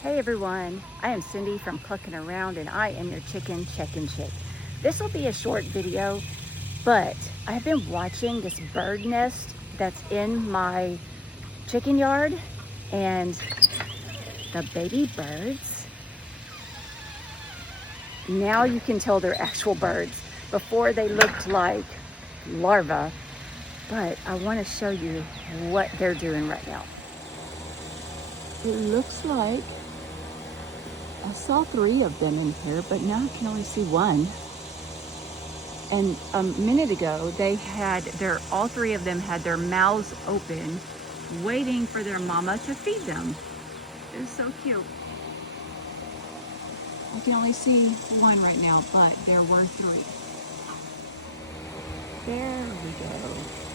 Hey everyone, I am Cindy from Clucking Around and I am your chicken check-in chick. This will be a short video, but I've been watching this bird nest that's in my chicken yard, and the baby birds, now you can tell they're actual birds. Before they looked like larvae, but I want to show you what they're doing right now. It looks like I saw 3 of them in here, but now I can only see 1. And a minute ago, all 3 of them had their mouths open, waiting for their mama to feed them. It was so cute. I can only see 1 right now, but there were 3. There we go.